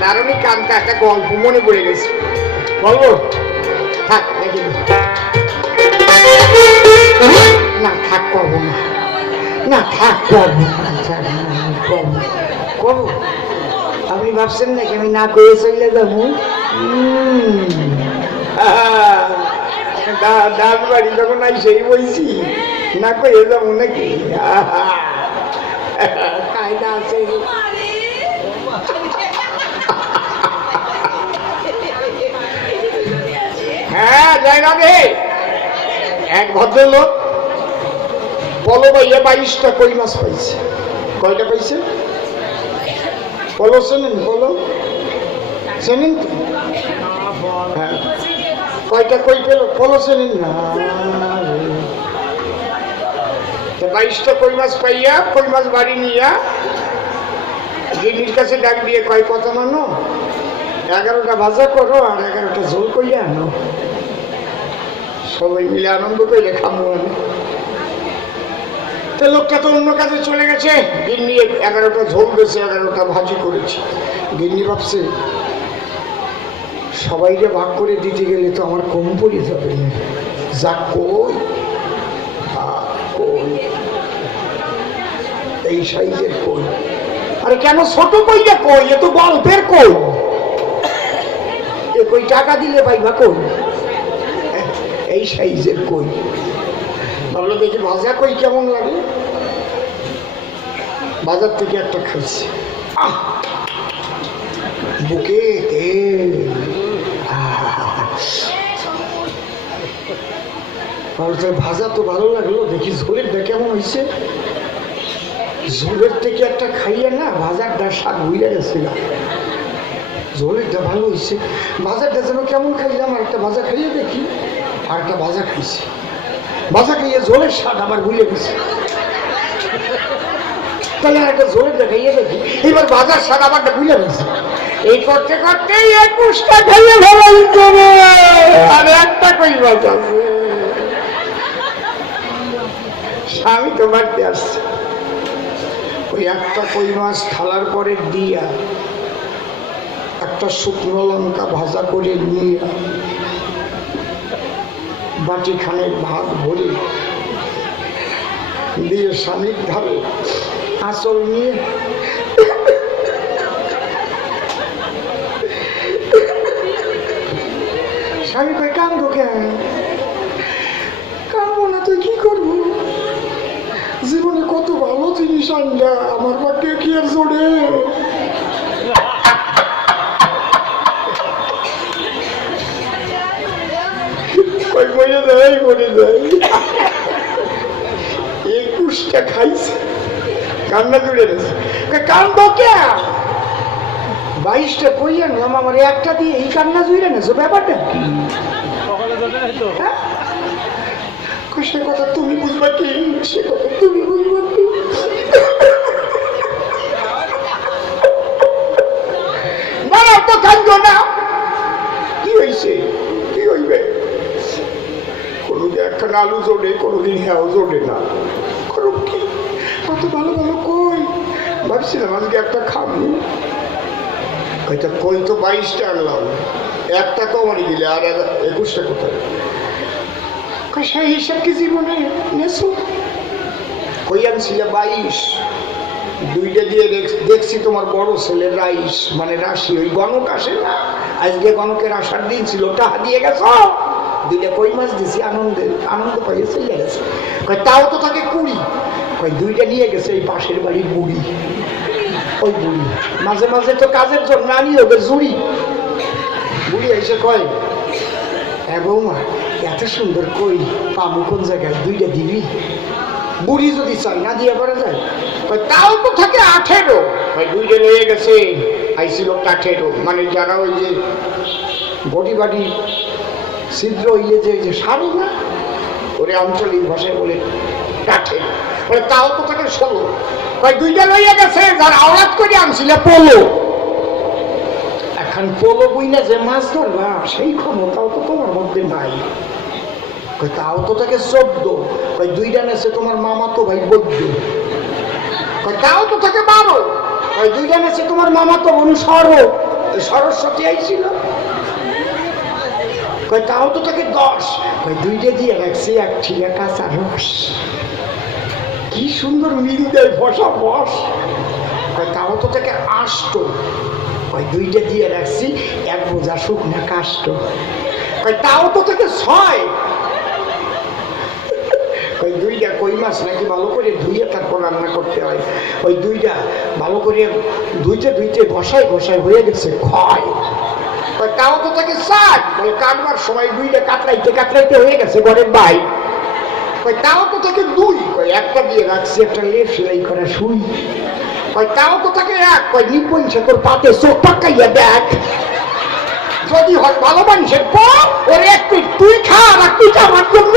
সাধারণই কানটা একটা গল্প মনে পড়ে গেছে, বলবো? থাক দেখি না, থাক করবো না, না থাক করবো করবো। আপনি ভাবছেন নাকি আমি না করে চলে যাবো? ডাক বাড়ি যখন আই সেই বলছি না করে যাবো নাকি? কায়দা আছে। হ্যাঁ জায়গা দে। এক ভদ্রলোক পলো পাইয়া 22টা কই মাছ পাইছে। কয়টা পাইছে? পলো চেনেন? পলো চেনেন তো? হ্যাঁ, কয়টা কই পেল? পলো চেনেন না? 22টা কই মাছ পাইয়া কই মাছ বাড়ি নিয়া গিন্নির কাছে ডাক দিয়ে কয়, কত মানো? 11টা ভাজা করো আর 11টা ঝোল কইয়া আনো, সবাই মিলে আনন্দ করে খাবো আমি। তো লোকটা তো অন্য কাজে চলে গেছে, গিন্নি 11টা ঝোল দিয়েছে, 11টা ভাজি করেছে। গিন্নি ভাবছে সবাইকে ভাগ করে দিতে গেলে তো আমার কম পড়ে যাবে, যা কই এই সাইজের কই। আরে কেন ছোট কইটা কই? এ তো গল্পের কই, এ কই টাকা দিলে পাইবা কই? এই সাইজের কই। ভাবলো দেখি ভাজা কই কেমন লাগে, বাজার থেকে একটা খাইছি, বুকে ভাজা তো ভালো লাগলো, দেখি ঝোলেরটা কেমন হয়েছে। ঝোলের থেকে একটা খাইয়ে না ভাজারটা স্বাদ ভুলে গেছিল, ঝোলেরটা ভালো হয়েছে, ভাজারটা যেন কেমন খাইলাম। আর একটা ভাজা খাইয়ে দেখি, আর একটা ভাজা খাইছি, ভাজা খাইয়ে ঝোলের স্বাদ আবার ভুলে গেছে। তাহলে একটা ঝোলের দেখাইয়ে দেখি, এবার ভাজার স্বাদ আবার ভুলে গেছে। এই করতে করতে 21টা খাইয়ে ভালো করে আর একটা কই মাছ আছে। স্বামী তো বাড়তে আসছে, ওই একটা কই মাছ থালার পরে দিয়া একটা শুকনো লঙ্কা ভাজা করে নিয়ে বাটি খানের ভাত ভরে দিয়ে স্বামীর ধারে আঁচল নিয়ে স্বামী কই, কাঁদবো কেন? কাঁদবো না তুই কি করবো? জীবনে কত ভালো জিনিস আনলা, আমার ভাগ্যে কি আর জোড়ে? মরে যায় মরে যায়। 21টা খাইছে, কান্না জুড়ে গেছে। কান্দো কে? 22টা কই আনলাম, আমার একটা দিয়ে এই কান্না জুড়ে নেছো, ব্যাপারটা কি? সে কথা তুমি বুঝবা কি? সে কথা তুমি বুঝবা কি? না তো কান্দো না। কি হয়েছে? কি হইবে? কোনোদিন একটা আলু জোড়ে, কোনোদিন হ্যাঁ জোড়ে না। করো কি? কত ভালো ভালো কই, ভাবছিলাম আজকে একটা খাবো। কই তো 22টা আনলাম, একটা কমানি দিলে আর 21টা কোথায়? সেই হিসাব কি জীবনে নেছো? কই আনছিলে 22, 2টা দিয়ে দেখছি তোমার বড় ছেলের রাইস মানে রাশি, ওই গণক আসে না, আজকে গণকের আসার দিন ছিল, টাকা দিয়ে গেছ, 2টা কই মাছ দিছি, আনন্দ পাইয়ে চলে গেছে। তাও তো তাকে 20, 2টা নিয়ে গেছে এই পাশের বাড়ির বুড়ি। ওই বুড়ি মাঝে মাঝে তো কাজের জন্য আনি ওকে জুড়ি, বুড়ি এসে কয়, হ্যাঁ বৌমা এত সুন্দর কই পাবো কোন জায়গায়, 2টা দিবি? বুড়ি যদি চাই না দিয়ে পারা যায়, তাও তো থাকে 18। 2টা লয়ে গেছে, আইসি লোক 18, মানে যারা ওই যে বডি বাড়ি ছিদ্র হইলে যে সারি না, ওরে আঞ্চলিক ভাষায় বলে 18, বলে তাও তো থাকে 16। 2টা লইয়া গেছে, যারা আওলাদ করে আনছিল পোলো। এখন পোলো বইনা যে মাছ ধরবা সেই ক্ষমতাও তো তোমার মধ্যে নাই। তাও তো থাকে 14, 2টা নেছে তোমার মামা তো ভাই বৌদ্ধ। তাও তো থাকে 12, 2টা নেছে তোমার মামা তো অনুসর, সরস্বতী আইছিল। কয় তাও তো তাকে 10। কয় 2টা দিয়ে রাখছি, 1 ঠিকা কাঁচা রস। কি সুন্দর মিল দেয় বসা বস। কয় তাও তো তাকে 8। কয় 2টা দিয়ে রাখছি, 1 বোঝা শুকনা কাষ্ট। কয় তাও তো তাকে 6। ওই 2টা কই মাছ নাকি ভালো করে ধুয়ে তারপর রান্না করতে হয়। ওই 2টা ভালো করে ধুইতে ঘষায় হয়ে গেছে ক্ষয়। তাও তো তাকে 7। বলে কাটবার সময় 2টা কাটরাইতে হয়ে গেছে ঘরের ভাই। তাও তো তাকে 2। একটা দিয়ে রাখছি, একটা লেপ সেলাই করা সুই। তাও তো তাকে 1। নিপুণ সে তোর পাতে চোখ পাকাইয়া দেখ, যদি হয় ভালো মানুষের পর ওর একটু তুই খা আর তুই আমার জন্য